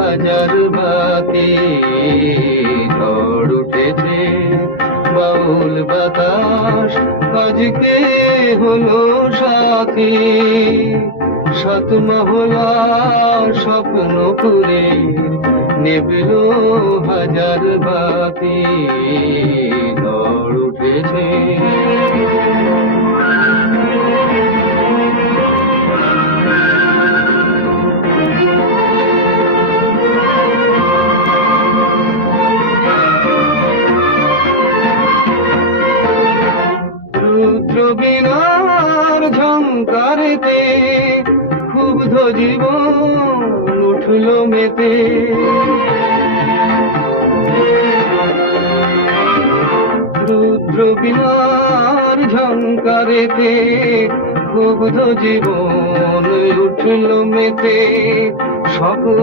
হাজার বাতি ঝড় উঠেছে, বাউল বাতাস আজকে হলো সাথী। সাত মহলা স্বপ্ন করে নেবল হাজার বাতি ঝড় উঠেছে। রুদ্রবীণার ঝংকারেতে ক্ষুব্ধ জীবন উঠল মেতে। রুদ্রবীণার ঝংকারেতে ক্ষুব্ধ জীবন উঠল মেতে। সকল